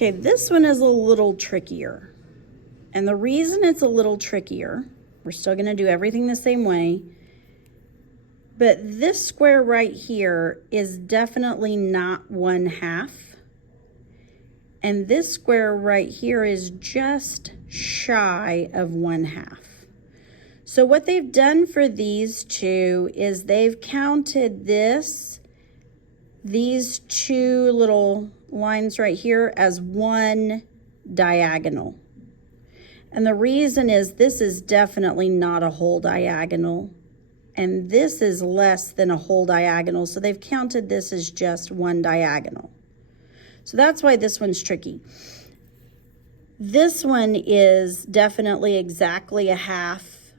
Okay, this one is a little trickier. And the reason it's a little trickier, we're still going to do everything the same way, but this square right here is definitely not 1/2. And this square right here is just shy of 1/2. So what they've done for these two is they've counted these two little lines right here as one diagonal. And the reason is this is definitely not a whole diagonal. And this is less than a whole diagonal. So they've counted this as just one diagonal. So that's why this one's tricky. This one is definitely exactly a half.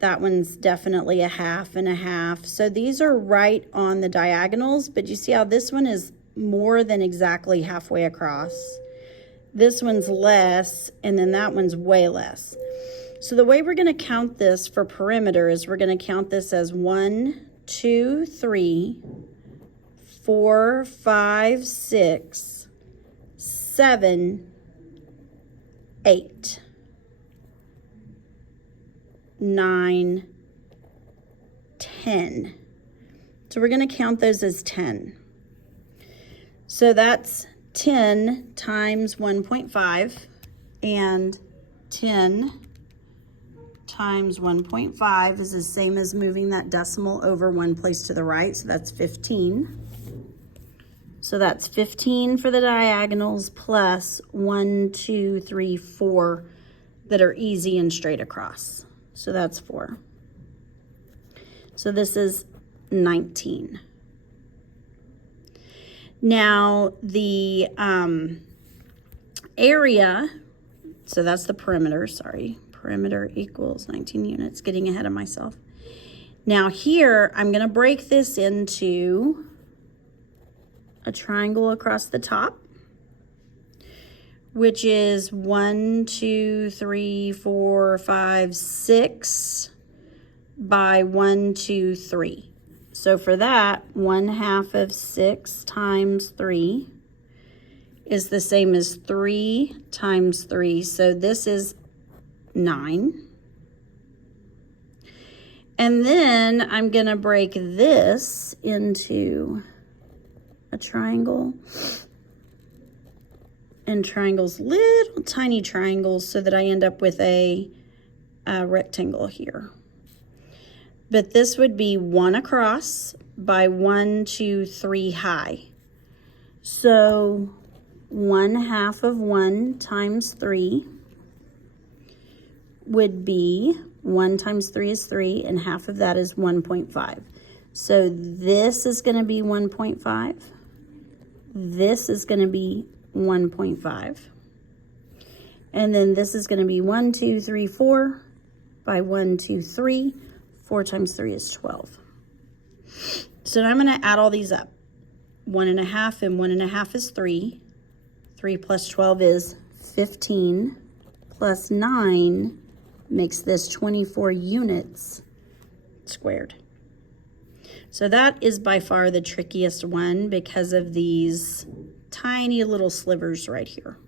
That one's definitely a half and a half. So these are right on the diagonals, but you see how this one is more than exactly halfway across. This one's less, and then that one's way less. So the way we're going to count this for perimeter is we're going to count this as 1, 2, 3, 4, 5, 6, 7, 8, 9, 10. So we're going to count those as 10. So that's 10 times 1.5, and 10 times 1.5 is the same as moving that decimal over one place to the right, so that's 15. So that's 15 for the diagonals plus 1, 2, 3, 4 that are easy and straight across. So that's 4. So this is 19. Now the area, so that's the perimeter, sorry. Perimeter equals 19 units, getting ahead of myself. Now here, I'm gonna break this into a triangle across the top, which is 1, 2, 3, 4, 5, 6 by 1, 2, 3. So for that, 1/2 of 6 times 3 is the same as 3 times 3. So this is 9. And then I'm going to break this into a triangle. And triangles, little tiny triangles, so that I end up with a rectangle here. But this would be 1 across by 1, 2, 3 high. So 1/2 of 1 times 3 would be 1 times 3 is 3, and half of that is 1.5. So this is going to be 1.5. This is going to be 1.5. And then this is going to be 1, 2, 3, 4 by 1, 2, 3. 4 times 3 is 12. So now I'm going to add all these up. 1.5 and 1.5 is 3. 3 plus 12 is 15. Plus 9 makes this 24 units squared. So that is by far the trickiest one because of these tiny little slivers right here.